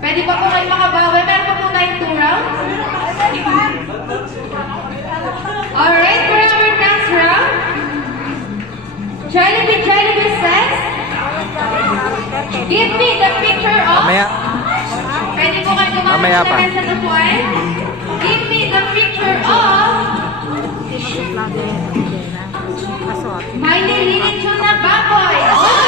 Pwede pa po kayo makabawi? Meron pa po tayong 2 rounds? Alright, for our next round, Jollibee says, give me the picture of... Mamaya. Pwede po kayo Mamaya pa. sa tupuan. Give me the picture of... may nililitsyon na baboy.